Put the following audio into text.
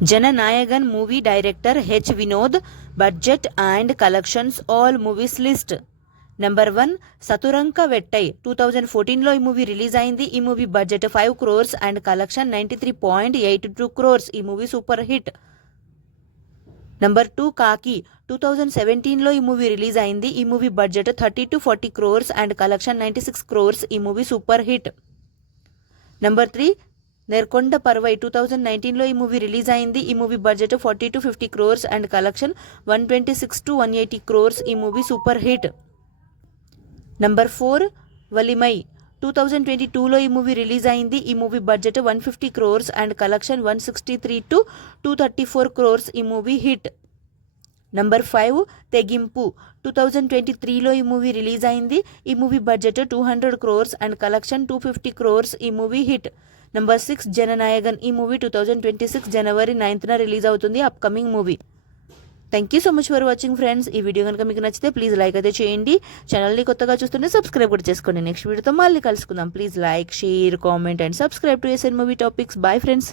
Jananayagan movie director H. Vinod. Budget and collections all movies list. Number 1 Sathuranga Vettai 2014లో ఈ movie release అయింది. ఈ movie budget 5 crores and collection 93.82 crores. ఈ movie super hit. Number 2 Kaaki 2017లో ఈ movie release అయింది. ఈ movie budget 30 to 40 crores and collection 96 crores. ఈ movie super hit. Number 3 Nerkonda Paarvai 2019లో ఈ మూవీ రిలీజ్ అయింది. ఈ movie budget 40 to 50 crores and collection 126 to 180 crores. ఈ movie super hit. Number 4 Valimai 2022లో ఈ మూవీ రిలీజ్ అయింది. ఈ movie budget 150 crores and collection 163 to 234 crores. ఈ మూవీ హిట్. నెంబర్ 5 తెగింపు 2023లో ఈ మూవీ రిలీజ్ అయింది. ఈ movie budget 200 crores and collection 250 crores. ఈ మూవీ హిట్. నెంబర్ 6 జననాయగన్. ఈ మూవీ 2026 జనవరి 9న రిలీజ్ అవుతుంది. Upcoming movie. Thank you so much for watching friends. ఈ వీడియో కనుక మీకు నచ్చితే ప్లీజ్ లైక్ అయితే చేయండి. ఛానల్ని కొత్తగా చూస్తుంటే సబ్స్క్రైబ్ కూడా చేసుకోండి. నెక్స్ట్ వీడియోతో మళ్ళీ కలుసుకుందాం. Please like, share, comment and subscribe to SN movie topics. Bye friends.